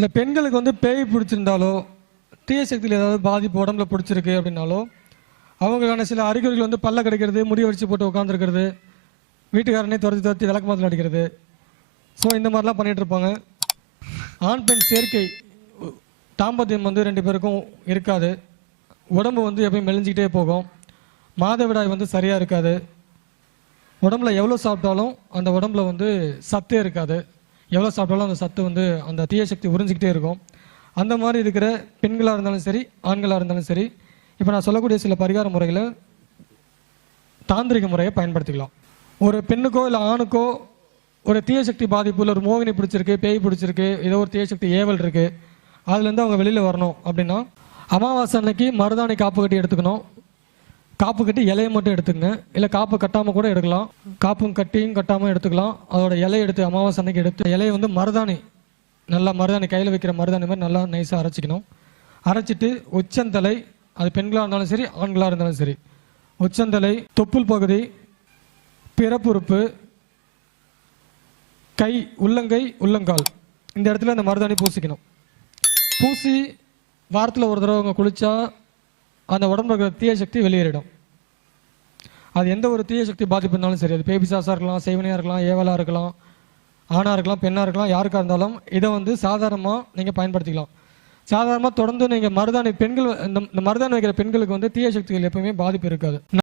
இல்லை பெண்களுக்கு வந்து பேய் பிடிச்சிருந்தாலோ தீய சக்தியில் ஏதாவது பாதிப்பு உடம்புல பிடிச்சிருக்கு அப்படின்னாலோ அவங்களுக்கான சில அறிகுறிகள் வந்து பல்ல கிடைக்கிறது, முடி வரிச்சு போட்டு உட்காந்துருக்கிறது, வீட்டுக்காரனே துரத்தி துரத்தி விளக்கு மாதத்தில் அடிக்கிறது. ஸோ இந்த மாதிரிலாம் பண்ணிகிட்டு இருப்பாங்க. ஆண் பெண் சேர்க்கை தாம்பத்தியம் வந்து 2 பேருக்கும் இருக்காது. உடம்பு வந்து எப்பயும் மெலிஞ்சிக்கிட்டே போகும். மாதவிடாய் வந்து சரியாக இருக்காது. உடம்புல எவ்வளோ சாப்பிட்டாலும் அந்த உடம்புல வந்து சத்தே இருக்காது. எவ்வளோ சாப்பிட்டாலும் அந்த சத்து வந்து அந்த தீய சக்தி உறிஞ்சிக்கிட்டே இருக்கும். அந்த மாதிரி இருக்கிற பெண்களாக இருந்தாலும் சரி, ஆண்களாக இருந்தாலும் சரி, இப்போ நான் சொல்லக்கூடிய சில பரிகார முறைகளை தாந்திரிக முறையை பயன்படுத்திக்கலாம். ஒரு பெண்ணுக்கோ இல்லை ஆணுக்கோ ஒரு தீயசக்தி பாதிப்பு இல்லை, ஒரு மோகினி பிடிச்சிருக்கு, பேய் பிடிச்சிருக்கு, ஏதோ ஒரு தீயசக்தி ஏவல் இருக்குது, அதுலேருந்து அவங்க வெளியில் வரணும் அப்படின்னா அமாவாசை அன்னைக்கு மருதாணி காப்பு கட்டி எடுத்துக்கணும். காப்பு கட்டி இலையை மட்டும் எடுத்துக்கங்க. இல்லை காப்பு கட்டாமல் கூட எடுக்கலாம். காப்பும் கட்டியும் கட்டாமல் எடுத்துக்கலாம். அதோட இலையை எடுத்து அமாவாசை அன்னைக்கு எடுத்து இலையை வந்து மருதாணி, நல்லா மருதாணி கையில் வைக்கிற மருதாணி மாதிரி நல்லா நைஸாக அரைச்சிக்கணும். அரைச்சிட்டு உச்சந்தலை, அது பெண்களாக இருந்தாலும் சரி ஆண்களாக இருந்தாலும் சரி, உச்சந்தலை, தொப்புள் பகுதி, பிறப்புறுப்பு, கை, உள்ளங்கை, உள்ளங்கால், இந்த இடத்துல இந்த மருதாணி பூசிக்கணும். பூசி வாரத்தில் ஒரு தடவை அவங்க குளித்தா அந்த உடம்புல இருக்கிற தீய சக்தி வெளியேறிடும். அது எந்த ஒரு தீய சக்தி பாதிப்பு இருந்தாலும் சரி, அது பேபிசாஸாக இருக்கலாம், செய்வனையாக இருக்கலாம், ஏவலாக இருக்கலாம், ஆணாக இருக்கலாம், பெண்ணாக இருக்கலாம், யாருக்காக இருந்தாலும் இதை வந்து சாதாரணமாக நீங்கள் பயன்படுத்திக்கலாம். சாதாரணமாக தொடர்ந்து நீங்கள் மருதாணி பெண்கள் இந்த மருதாணி வைக்கிற பெண்களுக்கு வந்து தீய சக்திகள் எப்பவுமே பாதிப்பு இருக்காது.